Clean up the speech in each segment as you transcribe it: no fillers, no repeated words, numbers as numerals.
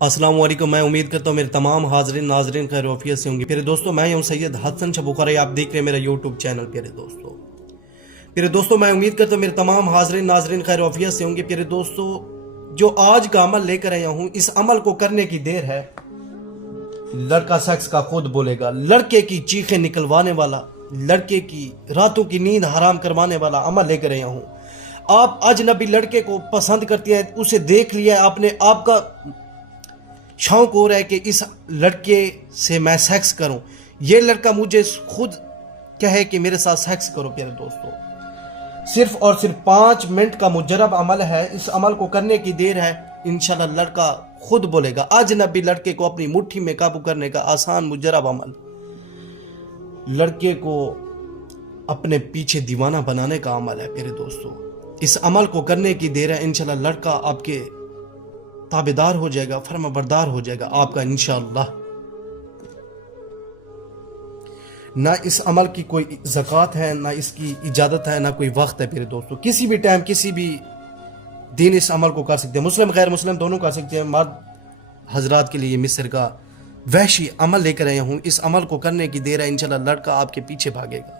अस्सलाम वालेकुम। मैं उम्मीद करता हूँ मेरे तमाम हाज़रीन नाज़रीन खैर वफ़ियत से होंगे। प्यारे दोस्तों, मैं हूँ सैयद हसन शबुखारी, आप देख रहे हैं मेरा यूट्यूब चैनल। प्यारे दोस्तों मैं उम्मीद करता हूँ मेरे तमाम हाज़रीन नाज़रीन खैर वफ़ियत से होंगे। प्यारे दोस्तों, जो आज का अमल लेकर आया हूँ, इस अमल को करने की देर है। लड़का सेक्स का खुद बोलेगा, लड़के की चीखें निकलवाने वाला, लड़के की रातों की नींद हराम करवाने वाला अमल लेकर आया हूँ। आप अजनबी लड़के को पसंद करती हैं, उसे देख लिया है आपने, आपका शौक हो रहा है कि इस लड़के से मैं सेक्स करूं, ये लड़का मुझे खुद कहे कि मेरे साथ सेक्स करो। प्यारे दोस्तों, सिर्फ और सिर्फ 5 मिनट का मुजरब अमल है। इस अमल को करने की देर है, इंशाल्लाह लड़का खुद बोलेगा। अजनबी लड़के को अपनी मुट्ठी में काबू करने का आसान मुजरब अमल, लड़के को अपने पीछे दीवाना बनाने का अमल है। प्यारे दोस्तों, इस अमल को करने की देर है, इंशाल्लाह लड़का आपके ताबेदार हो जाएगा, फर्माबरदार हो जाएगा आपका इंशाअल्लाह। ना इस अमल की कोई ज़कात है, ना इसकी इजाज़त है, ना कोई वक्त है। मेरे दोस्तों, किसी भी टाइम किसी भी दिन इस अमल को कर सकते हैं, मुस्लिम गैर मुस्लिम दोनों कर सकते हैं। मर्द हजरात के लिए मिस्र का वहशी अमल लेकर आया हूँ। इस अमल को करने की देर है, इंशाल्लाह लड़का आपके पीछे भागेगा।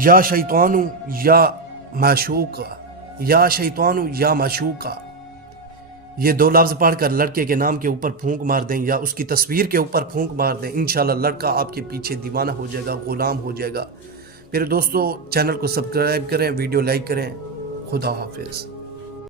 या शैतानु या माशूका, या शैतानु या माशूका, ये 2 लफ्ज़ पढ़कर लड़के के नाम के ऊपर फूंक मार दें या उसकी तस्वीर के ऊपर फूंक मार दें, इंशाल्लाह लड़का आपके पीछे दीवाना हो जाएगा, गुलाम हो जाएगा। मेरे दोस्तों, चैनल को सब्सक्राइब करें, वीडियो लाइक करें। खुदा हाफिज़।